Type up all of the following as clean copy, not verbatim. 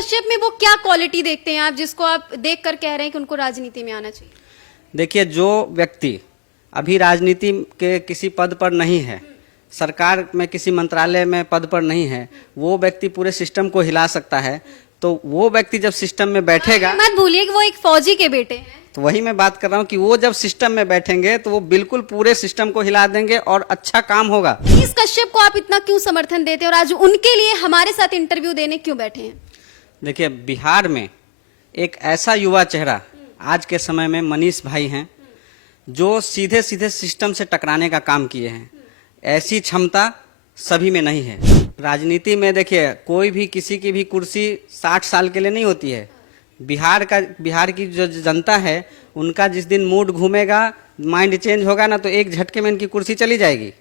कश्यप में वो क्या क्वालिटी देखते हैं आप, जिसको आप देख कर कह रहे हैं कि उनको राजनीति में आना चाहिए? देखिए, जो व्यक्ति अभी राजनीति के किसी पद पर नहीं है, सरकार में किसी मंत्रालय में पद पर नहीं है, वो व्यक्ति पूरे सिस्टम को हिला सकता है। तो वो व्यक्ति जब सिस्टम में बैठेगा, मत भूलिए कि वो एक फौजी के बेटे हैं। तो वही मैं बात कर रहा हूँ कि वो जब सिस्टम में बैठेंगे तो वो बिल्कुल पूरे सिस्टम को हिला देंगे और अच्छा काम होगा। मनीष कश्यप को आप इतना क्यों समर्थन देते हैं और आज उनके लिए हमारे साथ इंटरव्यू देने क्यों बैठे हैं? देखिए, बिहार में एक ऐसा युवा चेहरा आज के समय में मनीष भाई हैं, जो सीधे सीधे सिस्टम से टकराने का काम किए हैं। ऐसी क्षमता सभी में नहीं है। राजनीति में देखिए, कोई भी किसी की भी कुर्सी 60 साल के लिए नहीं होती है। बिहार की जो जनता है, उनका जिस दिन मूड घूमेगा, माइंड चेंज होगा ना, तो एक झटके में इनकी कुर्सी चली जाएगी।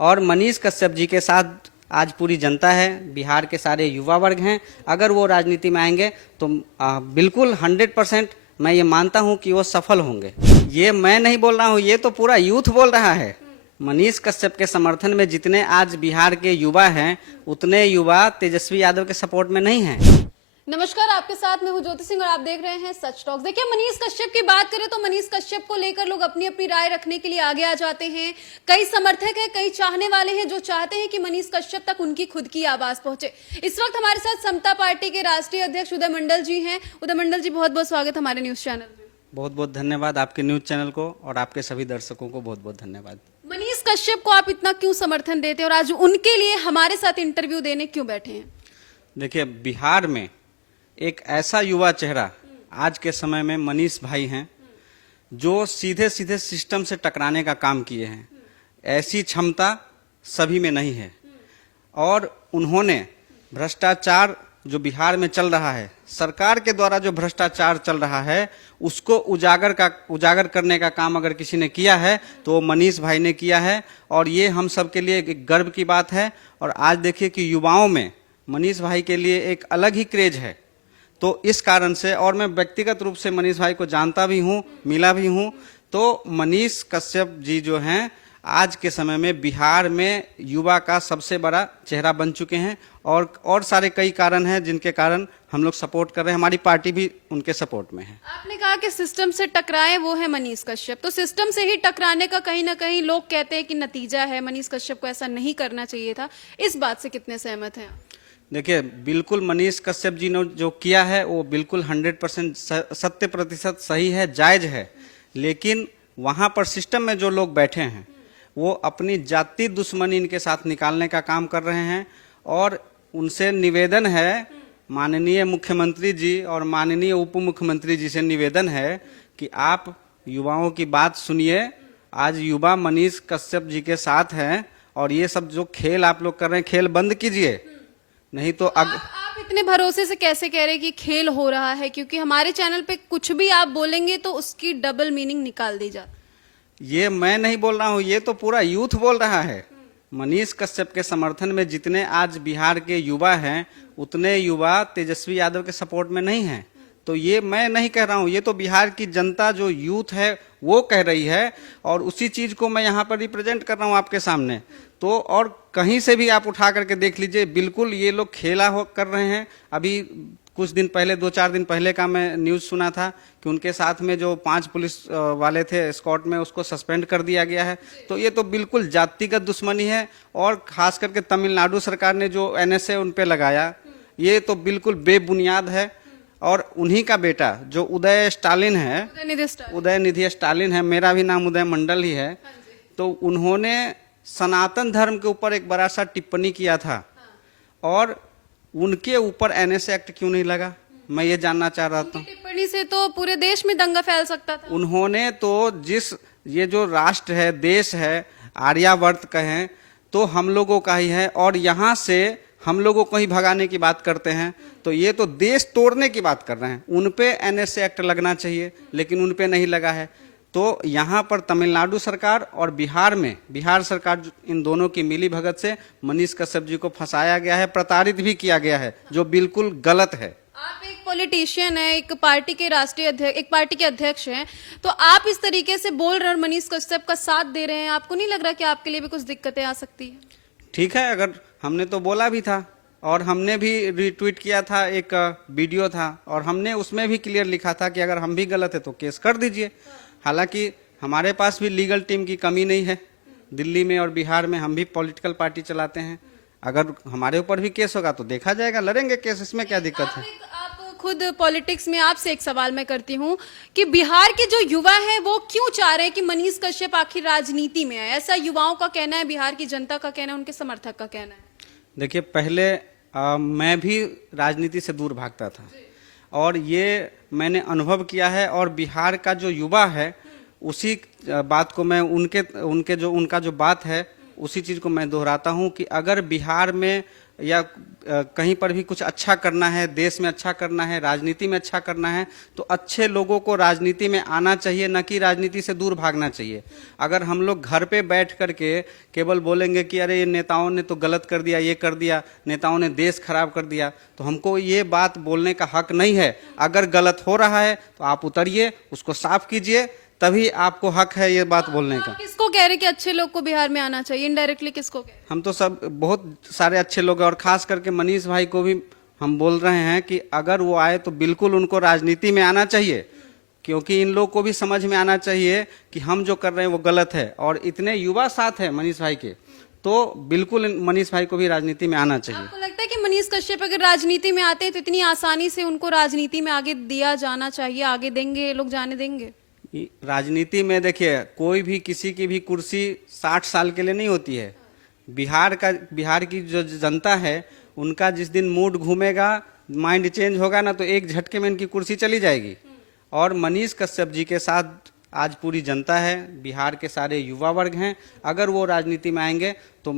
और मनीष कश्यप जी के साथ आज पूरी जनता है, बिहार के सारे युवा वर्ग हैं। अगर वो राजनीति में आएंगे तो बिल्कुल 100% मैं ये मानता हूँ कि वो सफल होंगे। ये मैं नहीं बोल रहा हूँ, ये तो पूरा यूथ बोल रहा है। मनीष कश्यप के समर्थन में जितने आज बिहार के युवा हैं, उतने युवा तेजस्वी यादव के सपोर्ट में नहीं हैं। नमस्कार, आपके साथ मैं हूं ज्योति सिंह और आप देख रहे हैं सच टॉक्स। देखिए, मनीष कश्यप की बात करें तो मनीष कश्यप को लेकर लोग अपनी अपनी राय रखने के लिए आगे आ जाते हैं। कई समर्थक हैं, कई चाहने वाले हैं जो चाहते हैं कि मनीष कश्यप तक उनकी खुद की आवाज पहुंचे। इस वक्त हमारे साथ समता पार्टी के राष्ट्रीय अध्यक्ष उदय मंडल जी हैं। उदय मंडल जी, बहुत बहुत स्वागत हमारे न्यूज चैनल में। बहुत बहुत धन्यवाद आपके न्यूज चैनल को और आपके सभी दर्शकों को बहुत बहुत धन्यवाद। मनीष कश्यप को आप इतना क्यों समर्थन देते हैं और आज उनके लिए हमारे साथ इंटरव्यू देने क्यों बैठे हैं? देखिए, बिहार में एक ऐसा युवा चेहरा आज के समय में मनीष भाई हैं, जो सीधे सीधे सिस्टम से टकराने का काम किए हैं। ऐसी क्षमता सभी में नहीं है। और उन्होंने भ्रष्टाचार जो बिहार में चल रहा है, सरकार के द्वारा जो भ्रष्टाचार चल रहा है, उसको उजागर करने का काम अगर किसी ने किया है तो वो मनीष भाई ने किया है। और ये हम सब के लिए एक गर्व की बात है। और आज देखिए कि युवाओं में मनीष भाई के लिए एक अलग ही क्रेज है। तो इस कारण से, और मैं व्यक्तिगत रूप से मनीष भाई को जानता भी हूँ, मिला भी हूँ, तो मनीष कश्यप जी जो हैं आज के समय में बिहार में युवा का सबसे बड़ा चेहरा बन चुके हैं। और सारे कई कारण हैं जिनके कारण हम लोग सपोर्ट कर रहे हैं। हमारी पार्टी भी उनके सपोर्ट में है। आपने कहा कि सिस्टम से टकराए वो है मनीष कश्यप, तो सिस्टम से ही टकराने का कहीं ना कहीं लोग कहते हैं कि नतीजा है, मनीष कश्यप को ऐसा नहीं करना चाहिए था। इस बात से कितने सहमत हैं आप? देखिए, बिल्कुल मनीष कश्यप जी ने जो किया है वो बिल्कुल 100% सत्य प्रतिशत सही है, जायज है। लेकिन वहाँ पर सिस्टम में जो लोग बैठे हैं, वो अपनी जाति दुश्मनी इनके साथ निकालने का काम कर रहे हैं। और उनसे निवेदन है, माननीय मुख्यमंत्री जी और माननीय उप मुख्यमंत्री जी से निवेदन है कि आप युवाओं की बात सुनिए। आज युवा मनीष कश्यप जी के साथ हैं और ये सब जो खेल आप लोग कर रहे हैं, खेल बंद कीजिए। नहीं तो आप इतने भरोसे से कैसे कह रहे हैं कि खेल हो रहा है? क्योंकि हमारे चैनल पे कुछ भी आप बोलेंगे तो उसकी डबल मीनिंग निकाल दी जाती। ये मैं नहीं बोल रहा हूँ, ये तो पूरा यूथ बोल रहा है। मनीष कश्यप के समर्थन में जितने आज बिहार के युवा हैं, उतने युवा तेजस्वी यादव के सपोर्ट में नहीं हैं। तो ये मैं नहीं कह रहा हूँ, ये तो बिहार की जनता जो यूथ है वो कह रही है। और उसी चीज को मैं यहाँ पर रिप्रेजेंट कर रहा हूँ आपके सामने। तो और कहीं से भी आप उठा करके देख लीजिए, बिल्कुल ये लोग खेला कर रहे हैं। अभी कुछ दिन पहले, 2-4 दिन पहले का मैं न्यूज़ सुना था कि उनके साथ में जो 5 पुलिस वाले थे स्कॉट में, उसको सस्पेंड कर दिया गया है। तो ये तो बिल्कुल जातिगत दुश्मनी है। और खास करके तमिलनाडु सरकार ने जो NSA उन पे लगाया, ये तो बिल्कुल बेबुनियाद है। और उन्हीं का बेटा जो उदय स्टालिन है, उदयनिधि स्टालिन है, मेरा भी नाम उदय मंडल ही है, तो उन्होंने सनातन धर्म के ऊपर एक बड़ा सा टिप्पणी किया था। और उनके ऊपर NSA एक्ट क्यों नहीं लगा, मैं ये जानना चाह रहा था। टिप्पणी से तो पूरे देश में दंगा फैल सकता था। उन्होंने तो ये जो राष्ट्र है, देश है, आर्यावर्त कहें तो हम लोगों का ही है। और यहाँ से हम लोगों को ही भगाने की बात करते हैं, तो ये तो देश तोड़ने की बात कर रहे हैं। उन पे NSA एक्ट लगना चाहिए, लेकिन उन पे नहीं लगा है। तो यहाँ पर तमिलनाडु सरकार और बिहार सरकार, इन दोनों की मिली भगत से मनीष कश्यप जी को फंसाया गया है, प्रताड़ित भी किया गया है, जो बिल्कुल गलत है। आप एक पॉलिटिशियन है, एक पार्टी के राष्ट्रीय अध्यक्ष, एक पार्टी के अध्यक्ष हैं, तो आप इस तरीके से बोल रहे हैं और मनीष कश्यप का साथ दे रहे हैं, आपको नहीं लग रहा कि आपके लिए भी कुछ दिक्कतें आ सकती है? ठीक है, अगर हमने तो बोला भी था और हमने भी रिट्वीट किया था, एक वीडियो था और हमने उसमें भी क्लियर लिखा था कि अगर हम भी गलत है तो केस कर दीजिए। हालांकि हमारे पास भी लीगल टीम की कमी नहीं है। दिल्ली में और बिहार में हम भी पॉलिटिकल पार्टी चलाते हैं। अगर हमारे ऊपर भी केस होगा तो देखा जाएगा, लड़ेंगे केस, इसमें क्या दिक्कत है। आप खुद पॉलिटिक्स में, आपसे एक सवाल मैं करती हूँ कि बिहार के जो युवा हैं वो क्यों चाह रहे हैं कि मनीष कश्यप आखिर राजनीति में आए? ऐसा युवाओं का कहना है, बिहार की जनता का कहना है, उनके समर्थक का कहना है। देखिए, पहले मैं भी राजनीति से दूर भागता था और ये मैंने अनुभव किया है। और बिहार का जो युवा है उसी बात को मैं उनका जो बात है उसी चीज को मैं दोहराता हूं कि अगर बिहार में या कहीं पर भी कुछ अच्छा करना है, देश में अच्छा करना है, राजनीति में अच्छा करना है, तो अच्छे लोगों को राजनीति में आना चाहिए, न कि राजनीति से दूर भागना चाहिए। अगर हम लोग घर पे बैठ करके केवल बोलेंगे कि अरे ये नेताओं ने तो गलत कर दिया, ये कर दिया, नेताओं ने देश खराब कर दिया, तो हमको ये बात बोलने का हक नहीं है। अगर गलत हो रहा है तो आप उतरिए, उसको साफ कीजिए, तभी आपको हक है ये बात बोलने का। किसको कह रहे कि अच्छे लोग को बिहार में आना चाहिए? इनडायरेक्टली किसको कह रहे? हम तो सब बहुत सारे अच्छे लोग हैं और खास करके मनीष भाई को भी हम बोल रहे हैं कि अगर वो आए तो बिल्कुल उनको राजनीति में आना चाहिए, क्योंकि इन लोग को भी समझ में आना चाहिए कि हम जो कर रहे हैं वो गलत है। और इतने युवा साथ हैं मनीष भाई के, तो बिल्कुल मनीष भाई को भी राजनीति में आना चाहिए। आपको लगता है कि मनीष कश्यप अगर राजनीति में आते हैं तो इतनी आसानी से उनको राजनीति में आगे दिया जाना चाहिए, आगे देंगे, लोग जाने देंगे? राजनीति में देखिए, कोई भी किसी की भी कुर्सी 60 साल के लिए नहीं होती है। बिहार की जो जनता है उनका जिस दिन मूड घूमेगा, माइंड चेंज होगा ना, तो एक झटके में इनकी कुर्सी चली जाएगी। और मनीष कश्यप जी के साथ आज पूरी जनता है, बिहार के सारे युवा वर्ग हैं। अगर वो राजनीति में आएंगे तो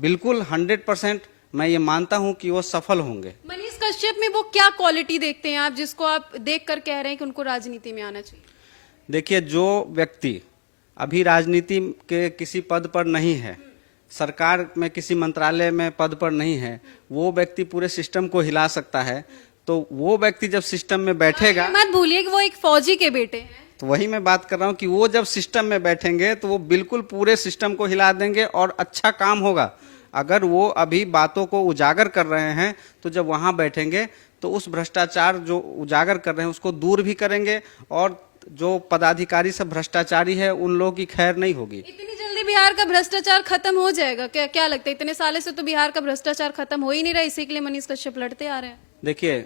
बिल्कुल 100% मैं ये मानता हूं कि वो सफल होंगे। मनीष कश्यप में वो क्या क्वालिटी देखते हैं आप, जिसको आप देख कर कह रहे हैं कि उनको राजनीति में आना चाहिए? देखिए, जो व्यक्ति अभी राजनीति के किसी पद पर नहीं है, सरकार में किसी मंत्रालय में पद पर नहीं है, वो व्यक्ति पूरे सिस्टम को हिला सकता है। तो वो व्यक्ति जब सिस्टम में बैठेगा, मत भूलिए कि वो एक फौजी के बेटे हैं। तो वही मैं बात कर रहा हूँ कि वो जब सिस्टम में बैठेंगे तो वो बिल्कुल पूरे सिस्टम को हिला देंगे और अच्छा काम होगा। अगर वो अभी बातों को उजागर कर रहे हैं तो जब वहां बैठेंगे तो उस भ्रष्टाचार जो उजागर कर रहे हैं उसको दूर भी करेंगे और जो पदाधिकारी सब भ्रष्टाचारी है उन लोगों की खैर नहीं होगी। इतनी जल्दी बिहार का भ्रष्टाचार खत्म हो जाएगा क्या लगता है? इतने सालों से तो बिहार का भ्रष्टाचार खत्म हो ही नहीं रहा, इसी के लिए मनीष कश्यप लड़ते आ रहे हैं। देखिए,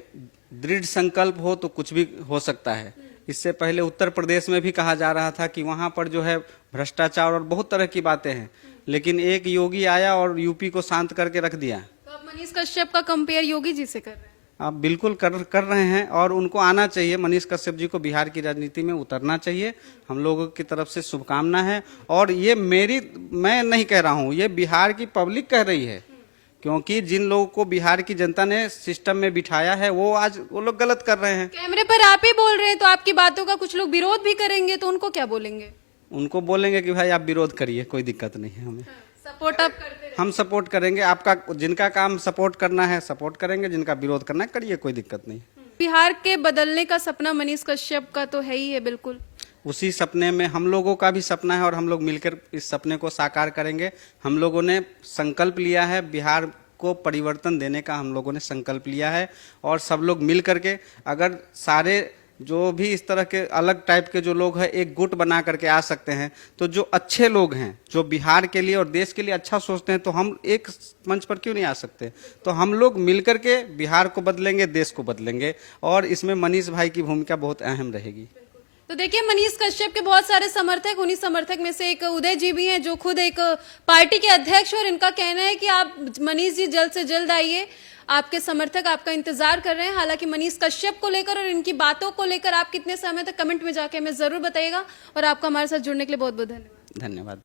दृढ़ संकल्प हो तो कुछ भी हो सकता है। इससे पहले उत्तर प्रदेश में भी कहा जा रहा था कि वहां पर जो है भ्रष्टाचार और बहुत तरह की बातें हैं, लेकिन एक योगी आया और यूपी को शांत करके रख दिया। तो आप मनीष कश्यप का कंपेयर योगी जी से कर रहे हैं? आप बिल्कुल कर रहे हैं और उनको आना चाहिए। मनीष कश्यप जी को बिहार की राजनीति में उतरना चाहिए। हम लोगों की तरफ से शुभकामना है। और ये मैं नहीं कह रहा हूँ, ये बिहार की पब्लिक कह रही है, क्योंकि जिन लोगों को बिहार की जनता ने सिस्टम में बिठाया है वो लोग गलत कर रहे हैं। कैमरे पर आप ही बोल रहे हैं तो आपकी बातों का कुछ लोग विरोध भी करेंगे, तो उनको क्या बोलेंगे? उनको बोलेंगे कि भाई आप विरोध करिए, कोई दिक्कत नहीं है, हमें सपोर्ट आप करते रहिए। हम सपोर्ट करेंगे। आपका जिनका काम सपोर्ट करना है सपोर्ट करेंगे, जिनका विरोध करना है करिए, कोई दिक्कत नहीं। बिहार के बदलने का सपना मनीष कश्यप का तो है ही है, बिल्कुल उसी सपने में हम लोगों का भी सपना है और हम लोग मिलकर इस सपने को साकार करेंगे। हम लोगों ने संकल्प लिया है, बिहार को परिवर्तन देने का हम लोगों ने संकल्प लिया है। और सब लोग मिल करके, अगर सारे जो भी इस तरह के अलग टाइप के जो लोग हैं एक गुट बना करके आ सकते हैं, तो जो अच्छे लोग हैं जो बिहार के लिए और देश के लिए अच्छा सोचते हैं, तो हम एक मंच पर क्यों नहीं आ सकते? तो हम लोग मिलकर के बिहार को बदलेंगे, देश को बदलेंगे। और इसमें मनीष भाई की भूमिका बहुत अहम रहेगी। तो देखिए, मनीष कश्यप के बहुत सारे समर्थक, उन्हीं समर्थक में से एक उदय जी भी हैं जो खुद एक पार्टी के अध्यक्ष, और इनका कहना है कि आप मनीष जी जल्द से जल्द आइए, आपके समर्थक आपका इंतजार कर रहे हैं। हालांकि मनीष कश्यप को लेकर और इनकी बातों को लेकर आप कितने समय तक, कमेंट में जाके हमें जरूर बताइएगा। और आपका हमारे साथ जुड़ने के लिए बहुत बहुत धन्यवाद। धन्यवाद।